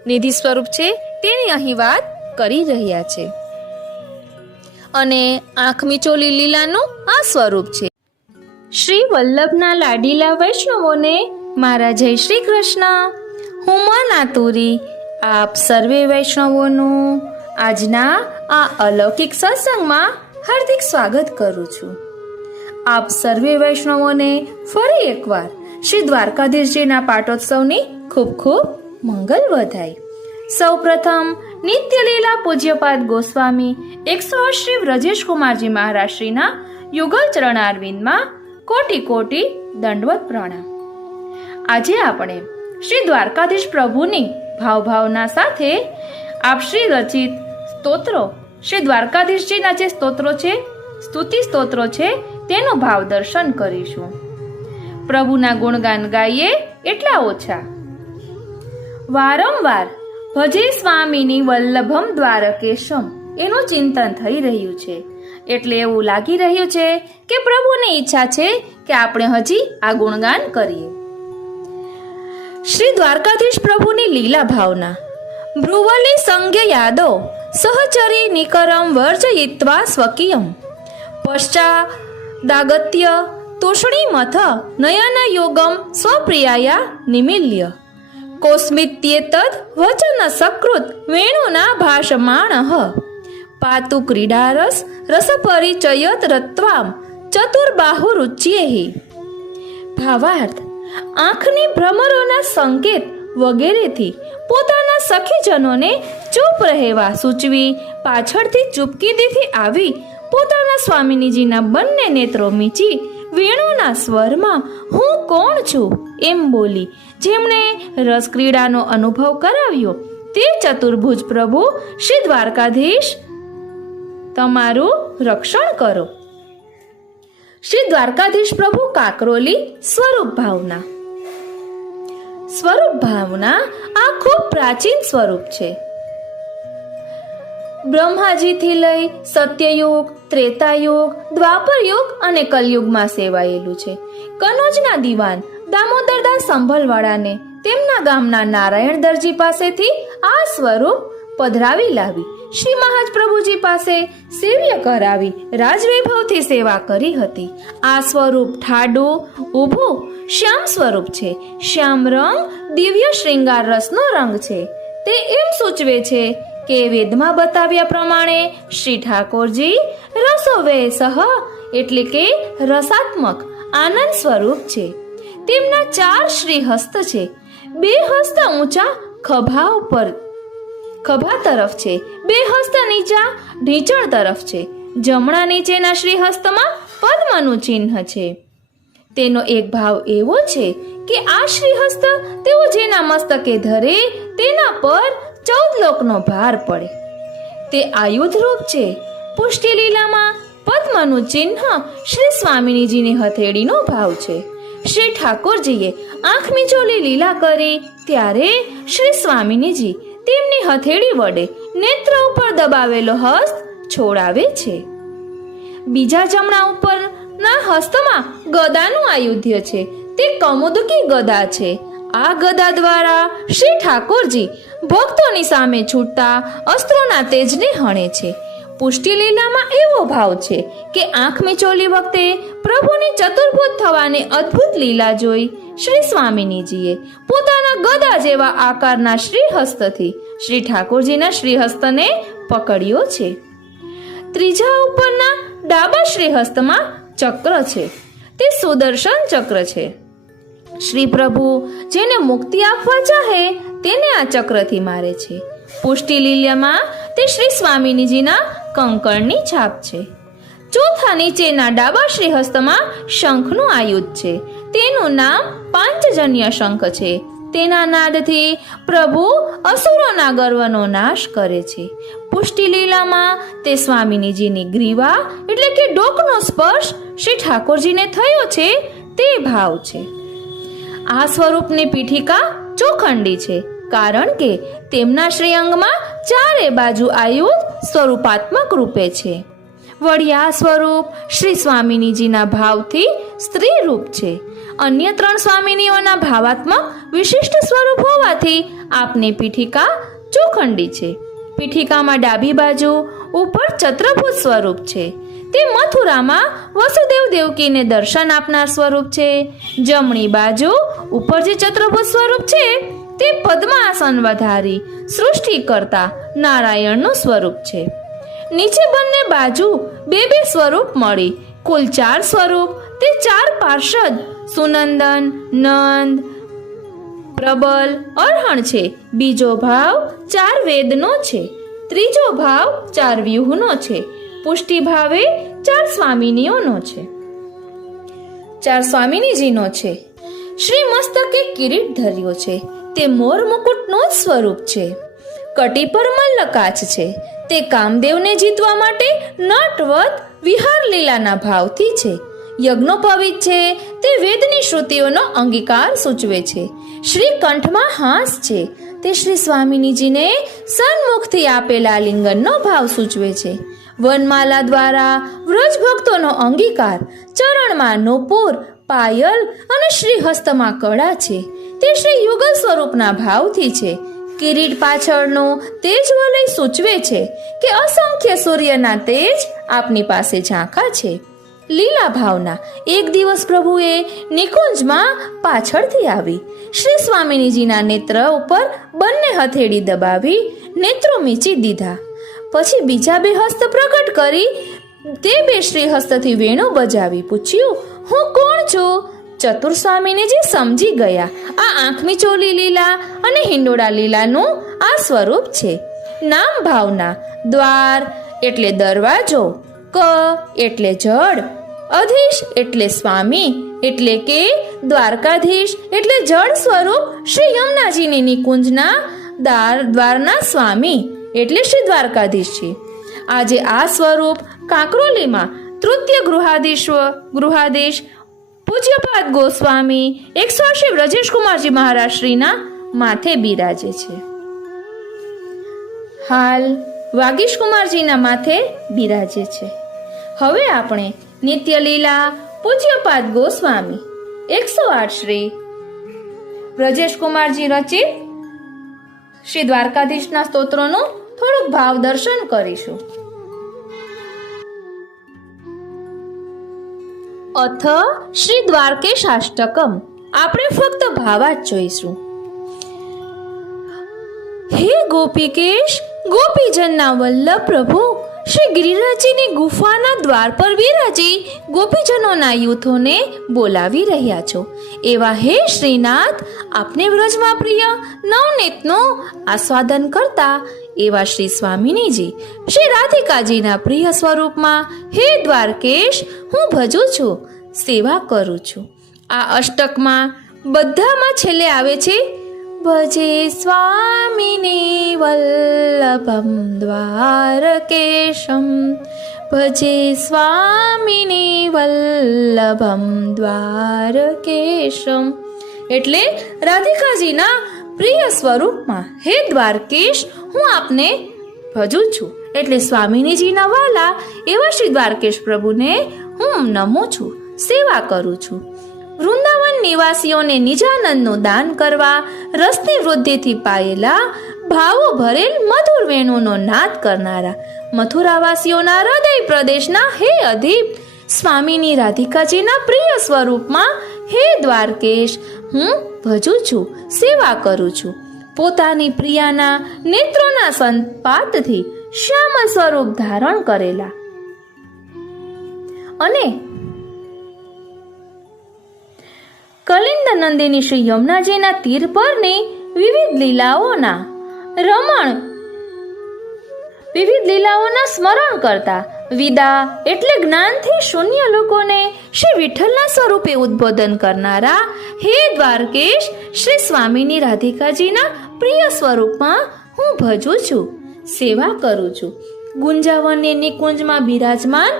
નિધિ સ્વરૂપ છે તેની અહીં વાત કરી રહ્યા છે અને આંખ મીચોલી લીલાનું આ સ્વરૂપ છે. શ્રી વલ્લભના લાડીલા વૈષ્ણવોને મારા જય શ્રી કૃષ્ણ. હું મના તુરી આપ સર્વે વૈષ્ણવોનું આજના આ અલૌકિક સત્સંગમાં હાર્દિક સ્વાગત કરું છું. આપ સર્વે વૈષ્ણવોને ફરી એકવાર શ્રી દ્વારકાધીશજીના પાટોત્સવની ખૂબ ખૂબ મંગલ વધાય. સૌ પ્રથમ નિત્યલીલા પૂજ્યપાદ ગોસ્વામી 108 શ્રી વ્રજેશ કુમારજી મહારાજ શ્રીના યુગલ ચરણારવિંદમાં કોટી કોટી દંડવત પ્રણામ. આજે આપણે શ્રી દ્વારકાધીશ પ્રભુની ભાવભાવના સાથે આપ શ્રી રચિત સ્તોત્રો શ્રી દ્વારકાધીશજીના જે સ્તોત્રો છે, સ્તુતિ સ્તોત્રો છે, તેનું ભાવ દર્શન કરીશું. પ્રભુના ગુણગાન ગાઈએ એટલા ઓછા. વારંવાર ભજે સ્વામીની વલ્લભમ દ્વારકેશમ એનું ચિંતન થઈ રહ્યું છે એટલે એવું લાગી રહ્યું છે કે પ્રભુની ઈચ્છા છે કે આપણે હજી આ ગુણગાન કરીએ. શ્રી દ્વારકાધીશ પ્રભુની લીલા ભાવના. ભ્રુવલી સંજ્ઞ યાદો સહચરી નિકરમ વર્જયિત્વા સ્વકીયમ પશ્ચાદાગત્ય તોષણી મથ નયન યોગમ સ્વપ્રિયાયા નિમિલ્ય કોસ્મિત્યેતદ વચન સકૃત વેણુના ભાષમાણઃ પાતુ ક્રીડારસ રસપરિચયત રત્વામ ચતુર્બાહુરુચ્યેહિ. ભાવાર્થ: આંખની ભ્રમરોના સંકેત વગેરેથી પોતાના સખીજનોને ચૂપ રહેવા સૂચવી પાછળથી ચૂપકીદીથી આવી પોતાના સ્વામિનીજીના બંને નેત્રો મીચી વેણુના સ્વરમાં હું કોણ છું એમ બોલી જેમણે રસક્રીડાનો અનુભવ કરાવ્યો તે ચતુર્ભુજ પ્રભુ શ્રી દ્વારકાધીશ તમારું રક્ષણ કરો. શ્રી દ્વારકાધીશ પ્રભુ કાકરોલી સ્વરૂપ ભાવના. સ્વરૂપ ભાવના આ ખૂબ પ્રાચીન સ્વરૂપ છે. બ્રહ્માજીથી લઈ સત્યયુગ, ત્રેતાયુગ, દ્વાપરયુગ અને કલયુગમાં સેવાયેલું છે. કનોજના દિવાન દામોદરદાસ સંભલવાળાને તેમના ગામના નારાયણ દરજી પાસેથી આ સ્વરૂપ પધરાવી લાવી શ્રી મહાજ પ્રભુજી પાસે સેવ્ય કરાવી રાજવૈભવથી સેવા કરી હતી. આ સ્વરૂપ ઠાડું, ઊભું, શ્યામ સ્વરૂપ છે. શ્યામ રંગ દિવ્ય શ્રૃંગાર રસનો રંગ છે. તે એમ સૂચવે છે કે વેદમાં બતાવ્યા પ્રમાણે શ્રી ઠાકોરજી રસોવૈસહ એટલે કે રસાત્મક આનંદ સ્વરૂપ છે. તેમના 4 શ્રી હસ્ત છે. 2 હસ્ત ઊંચા ખભા તરફ છે, 2 હસ્ત નીચા ઢીંચણ તરફ છે. જમણા નીચેના શ્રી હસ્તમાં પદ્મનું ચિહ્ન છે. તેનો એક ભાવ એવો છે કે આ શ્રી હસ્ત તેઓ જેના મસ્તકે ધરે તેના પર 14 લોકનો ભાર પડે. તે આયુધ રૂપ છે. પુષ્ટિ લીલામાં પદ્મનું ચિહ્ન શ્રી સ્વામિનીજીની હથેળીનો ભાવ છે. શ્રી ઠાકોરજીએ આંખ મીચોલી લીલા કરી ત્યારે શ્રી સ્વામિનીજી તેમની હથેળી વડે નેત્ર ઉપર દબાવેલો હસ્ત છોડાવે છે. બીજા જમણા ઉપરના હસ્તમાં ગદાનું આયુધ્ય છે. તે કૌમુદકી ગદા છે. આ ગદા દ્વારા શ્રી ઠાકોરજી ભક્તોની સામે છૂટતા અસ્ત્રોના તેજને હણે છે. પુષ્ટિ લીલામાં એવો ભાવ છે કે આંખ મીચોલી વખતે પ્રભુની ચતુર્ભુજ થવાની અદ્ભુત લીલા જોઈ શ્રી સ્વામિનીજીએ પોતાના ગદા જેવા આકારના શ્રી હસ્તથી શ્રી ઠાકોરજીના શ્રી હસ્તને પકડ્યો છે. ત્રીજા ઉપરના ડાબા શ્રી હસ્તમાં ચક્ર છે. તે સુદર્શન ચક્ર છે. શ્રી પ્રભુ જેને મુક્તિ આપવા ચાહે તેને આ ચક્રથી મારે છે. પુષ્ટિ લીલામાં તે શ્રી સ્વામિનીજીના કંકણની છાપ છે. ચોથા નીચેના ડાબા શ્રી હસ્તમાં શંખનું આયુધ છે. તેનું નામ પાંચજન્ય શંખ છે. તેના નાદથી પ્રભુ અસુરોના ગર્વનો નાશ કરે છે. પુષ્ટિ લીલામાં તે સ્વામિનીજીની ગ્રીવા એટલે કે ડોકનો સ્પર્શ શ્રી ઠાકોરજીને થયો છે તે ભાવ છે. આ સ્વરૂપની પીઠિકા ચોખંડી છે કારણ કે તેમના શ્રીઅંગમાં 4 બાજુ આયુધ સ્વરૂપાત્મક રૂપે છે. વળી આ સ્વરૂપ શ્રી સ્વામિનીજીના ભાવથી સ્ત્રી રૂપ છે. અન્ય 3 સ્વામિનીઓના ભાવાત્મક વિશિષ્ટ સ્વરૂપ હોવાથી આપની પીઠિકા ચોખંડી છે. પીઠિકામાં ડાબી બાજુ ઉપર ચતુર્ભુજ સ્વરૂપ છે. તે મથુરામાં વસુદેવ દેવકીને દર્શન આપનાર સ્વરૂપ છે. જમણી બાજુ ઉપર જે ચતુર્ભુજ સ્વરૂપ છે તે પદ્માસન વધારી સૃષ્ટિ કરતા નારાયણનું સ્વરૂપ છે. નીચે બંને બાજુ 2 સ્વરૂપ મળી કુલ 4 સ્વરૂપ. તે 4 પાર્ષદ સુનંદન, નંદ, પ્રબલ, અરહણ છે. બીજો ભાવ 4 વેદનો છે. ત્રીજો ભાવ 4 વ્યુહનો છે. પુષ્ટિ ભાવે 4 સ્વામિનીઓનો છે. 4 સ્વામિનીજીનો છે. શ્રી મસ્તકે કિરીટ ધર્યો છે. તે મોર મુકુટનું જ સ્વરૂપ છે. કટી પર મલ્લકાચ છે. તે કામદેવને જીતવા માટે નટવત વિહાર લીલાના ભાવથી છે. યજ્ઞોપવિત છે. તે વેદની શ્રુતિઓનો અંગીકાર સૂચવે છે. શ્રી કંઠમાં હાસ છે. તે શ્રી સ્વામિનીજીને સન્મુખથી આપેલા લિંગનનો ભાવ સૂચવે છે. વનમાલા દ્વારા વ્રજ ભક્તોનો અંગીકાર. ચરણમાં નૂપુર, પાયલ અને શ્રી હસ્તમાં કળા છે. તે શ્રી યુગલ સ્વરૂપના ભાવથી છે. કિરીટ પાછળનું તેજ વલય સૂચવે છે કે અસંખ્ય સૂર્યના તેજ આપની પાસે ઝાંખા છે. લીલા ભાવના એક દિવસ પ્રભુએ નિકુંજમાં પાછળથી આવી શ્રી સ્વામિનીજીના નેત્ર ઉપર બંને હથેળી દબાવી નેત્રો મીચી દીધા. પછી બીજા 2 હસ્ત પ્રગટ કરી તે 2 શ્રી હસ્તથી વેણુ બજાવી પૂછ્યું, હું કોણ છું? ચતુર સ્વામિનીજી સમજી ગયા. આ આંખમી ચોલી લીલા અને હિંડોળા લીલાનું આ સ્વરૂપ છે. નામ ભાવના દ્વાર એટલે દરવાજો, ક એટલે જળ, અધીશ એટલે સ્વામી એટલે કે દ્વારકાધીશ એટલે જળ સ્વરૂપ શ્રી યમુનાજીની નિકુંજના દ્વારના સ્વામી એટલે શ્રી દ્વારકાધીશ છે. આજે આ સ્વરૂપ કાંકરોલીમાં તૃતીય ગૃહાધીશ પૂજ્યપાદ ગોસ્વામી 180 બ્રજેશકુમારજી મહારાજ શ્રીના માથે બિરાજે છે. હાલ વાગીશકુમારજીના માથે બિરાજે છે. હવે આપણે નિત્ય લીલા પૂજ્યપાદ ગોસ્વામી 108 શ્રી બ્રજેશકુમારજી રચિત શ્રી દ્વારકાધીશના સ્તોત્રોનું થોડુંક ભાવ દર્શન કરીશું. અથ શ્રી દ્વારકેશાષ્ટકમ. આપણે ફક્ત ભાવા જ જોઈશું. હે ગોપીકેશ, ગોપીજનના વલ્લભ પ્રભુ શ્રી ગિરિરાજજીની ગુફાના દ્વાર પર બિરાજી ગોપીજનોના યુથોને બોલાવી રહ્યા છો. એવા હે શ્રીનાથ, આપને વ્રજમાં પ્રિય નવનીતનો આસ્વાદન કરતા એવા શ્રી સ્વામિનીજી શ્રી રાધિકાજીના પ્રિય સ્વરૂપમાં હે દ્વારકેશ હું ભજું છું, સેવા કરું છું. આ અષ્ટકમાં બધામાં છેલ્લે આવે છે ભજે સ્વામિની વલ્લભમ દ્વારકેશમ, ભજે સ્વામિની વલ્લભમ દ્વારકેશમ. એટલે રાધિકાજીના પ્રિય સ્વરૂપમાં હે દ્વારકેશ હું આપને ભજું છું. એટલે સ્વામિનીજીના વાલા એવા શ્રી દ્વારકેશ પ્રભુને હું નમું છું, સેવા કરું છું. વૃંદાવન નિવાસીઓને નિજાનંદનું દાન કરવા રસની વૃદ્ધિથી પાયેલા ભાવો ભરેલ મધુર વેણુનો નાદ કરનારા મથુરાવાસીઓના હૃદય પ્રદેશના હે અધિપ સ્વામીની રાધિકાજીના પ્રિય સ્વરૂપમાં હે દ્વારકેશ હું ભજું છું, સેવા કરું છું. પોતાની પ્રિયાના નેત્રોના સંપાતથી શ્યામ સ્વરૂપ ધારણ કરેલા અને કલિંદ નંદિની શ્રી યમુનાજીના તીર પરની વિવિધ લીલાઓના સ્મરણ કરતા વિદા એટલે જ્ઞાનથી શૂન્ય લોકોને શ્રી વિઠ્ઠલના સ્વરૂપે ઉદ્બોધન કરનારા હે દ્વારકેશ શ્રી સ્વામીની રાધિકાજીના પ્રિય સ્વરૂપમાં હું ભજું છું, સેવા કરું છું. ગુંજાવનની નિકુંજમાં બિરાજમાન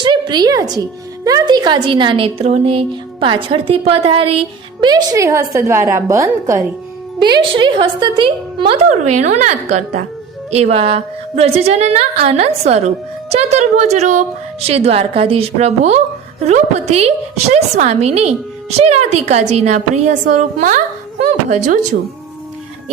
શ્રી પ્રિયાજી રાધિકાજીના નેત્રોને પાછળથી પધારી બે શ્રી હસ્ત દ્વારા બંધ કરી બે શ્રી હસ્તથી મધુર વેણુનાદ કરતા એવા બ્રજજનના આનંદ સ્વરૂપ ચતુર્ભુજ રૂપ શ્રી દ્વારકાધીશ પ્રભુ રૂપથી શ્રી સ્વામીની શ્રી રાધિકાજીના પ્રિય સ્વરૂપમાં હું ભજું છું.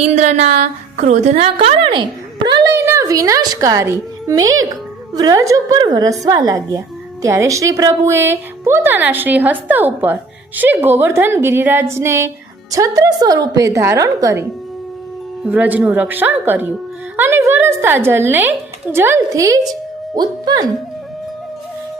ઇન્દ્રના ક્રોધના કારણે પ્રલયના વિનાશકારી મેઘ વ્રજ ઉપર વરસવા લાગ્યા. ત્યારે શ્રી પ્રભુએ પોતાના શ્રી હસ્ત ઉપર શ્રી ગોવર્ધન ગિરિરાજને છત્ર સ્વરૂપે ધારણ કરી વ્રજનું રક્ષણ કર્યું અને વરસતા જલને જલથી જ ઉત્પન્ન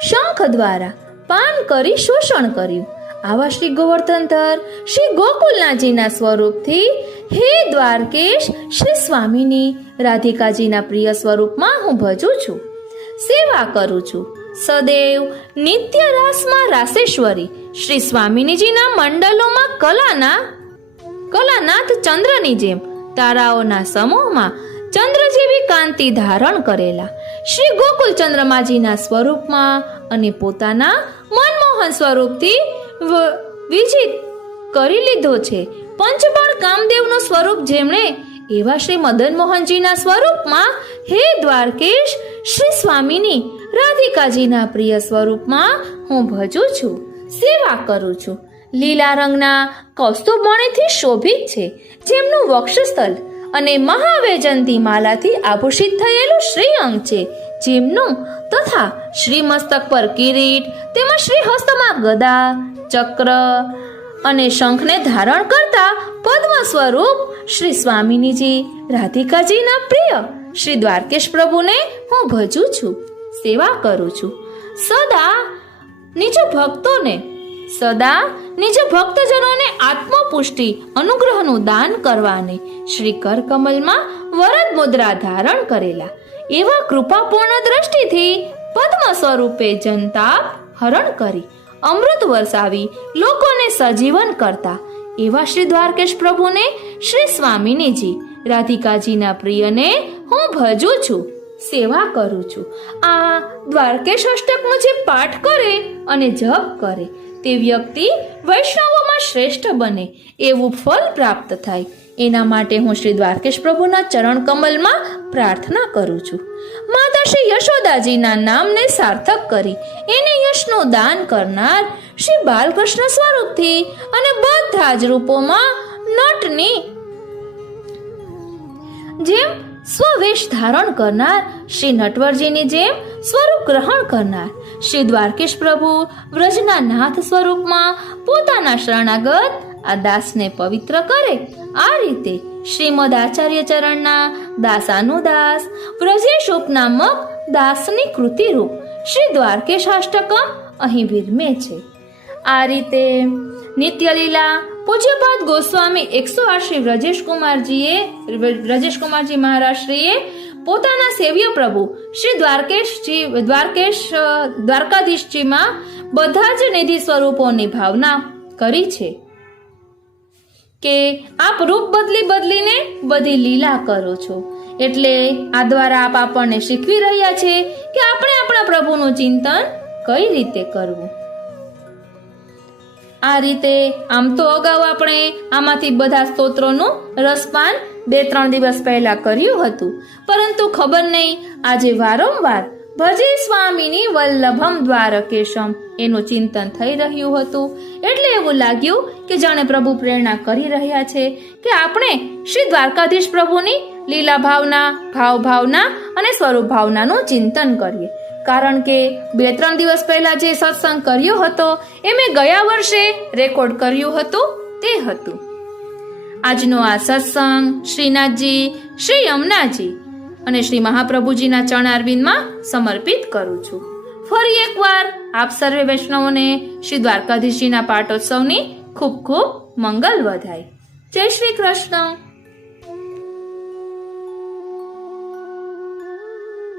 શંખ દ્વારા પાન કરી શોષણ કર્યું. આવા શ્રી ગોવર્ધનધર શ્રી ગોકુલનાથજીના સ્વરૂપથી હે દ્વારકેશ શ્રી સ્વામીની રાધિકાજીના પ્રિય સ્વરૂપમાં હું ભજું છું, સેવા કરું છું. સદૈવ નિત્ય રાસમાં રાસેશ્વરી શ્રી સ્વામિનીજીના મંડલોમાં કલાનાથ ચંદ્રની જેમ તારાઓના સમૂહમાં ચંદ્ર જેવી કાંતિ ધારણ કરેલા શ્રી ગોકુલ ચંદ્રમાજીના સ્વરૂપમાં અને પોતાના મનમોહન સ્વરૂપથી વિજિત કરી લીધો છે. પંચબળ કામદેવનું સ્વરૂપ જેમણે એવા શ્રી મદન મોહનજીના સ્વરૂપમાં હે દ્વારકેશ શ્રી સ્વામીની રાધિકાજીના પ્રિય સ્વરૂપમાં હું ભજું છું, સેવા કરું છું. લીલા રંગના કૌસ્તુભ મણિથી શોભિત છે, જેમનું વક્ષસ્થળ અને મહાવૈજયંતી માલાથી આભૂષિત થયેલું શ્રી અંગ છે, જેમનું તથા શ્રી મસ્તક પર કિરીટ તેમજ શ્રી હસ્તમાં ગદા ચક્ર અને શંખને ધારણ કરતા પદ્મ સ્વરૂપ શ્રી સ્વામિનીજી રાધિકાજીના પ્રિય શ્રી દ્વારકેશ પ્રભુને હું ભજું છું, સેવા કરું છું. સદા નિજ ભક્તજનોને આત્મપુષ્ટિ અનુગ્રહનું દાન કરવાને શ્રી કરકમલમાં વરદ મુદ્રા ધારણ કરેલા એવા કૃપાપૂર્ણ દ્રષ્ટિથી પદ્મ સ્વરૂપે જનતાપ હરણ કરી અમૃત વરસાવી લોકોને સજીવન કરતા એવા શ્રી દ્વારકેશ પ્રભુને શ્રી સ્વામિનીજી રાધિકાજીના પ્રિયને હું ભજું છું, સેવા કરું છું. આ દ્વારકેશ અષ્ટકનો જે પાઠ કરે અને જપ કરે તે વ્યક્તિ વૈષ્ણવોમાં શ્રેષ્ઠ બને, એવું ફળ પ્રાપ્ત થાય. એના માટે હું શ્રી દ્વારકેશ પ્રભુના ચરણ કમલમાં પ્રાર્થના કરું છું. માતા શ્રી યશોદાજીના નામને સાર્થક કરી એને યશનું દાન કરનાર શ્રી બાલકૃષ્ણ સ્વરૂપથી અને બધા જ રૂપોમાં નટની જેમ સ્વવેશ ધારણ કરનાર શ્રી નટવરજીની જેમ સ્વરૂપ ગ્રહણ કરનાર શ્રી દ્વારકેશ પ્રભુ વ્રજના નાથ સ્વરૂપમાં પોતાના શરણાગત આ દાસને પવિત્ર કરે. આ રીતે શ્રીમદ આચાર્ય ચરણના દાસાનુદાસ વ્રજેશ ઉપનામક દાસની કૃતિરૂપ શ્રી દ્વારકેશાષ્ટકમ અહીં વિરમે છે. આ રીતે નિત્યલીલા પૂજ્યપાદ ગોસ્વામી 108 શ્રી વ્રજેશ કુમારજી મહારાજશ્રીએ પોતાના સેવ્ય પ્રભુ શ્રી દ્વારકાધીશજીમાં બધા જ નિધિ સ્વરૂપોની ભાવના કરી છે કે આપ રૂપ બદલીને બધી લીલા કરો છો. એટલે આ દ્વારા આપ આપણને શીખવી રહ્યા છે કે આપણે આપણા પ્રભુનું ચિંતન કઈ રીતે કરવું. આ રીતે આમ તો અગાઉ આપણે આમાંથી બધા સ્તોત્રોનું રસપાન 2-3 દિવસ પહેલા કર્યું હતું, પરંતુ ખબર નહીં આજે વારંવાર ભજે સ્વામીની વલ્લભમ દ્વારકેશમ એનું ચિંતન થઈ રહ્યું હતું. એટલે એવું લાગ્યું કે જાણે પ્રભુ પ્રેરણા કરી રહ્યા છે કે આપણે શ્રી દ્વારકાધીશ પ્રભુની લીલા ભાવના, ભાવના અને સ્વરૂપ ભાવનાનું ચિંતન કરીએ. કારણ કે 2-3 દિવસ પહેલા જે સત્સંગ કર્યો હતો એ મેં ગયા વર્ષે રેકોર્ડ કર્યું હતું તે હતું. આજનો આ સત્સંગ શ્રીનાથજી, શ્રી યમુનાજી અને શ્રી મહાપ્રભુજીના ચરણારવિંદમાં સમર્પિત કરું છું. ફરી એકવાર આપ સર્વે વૈષ્ણવોને શ્રી દ્વારકાધીશજીના પાટોત્સવની ખૂબ ખૂબ મંગલ વધાય. જય શ્રી કૃષ્ણ.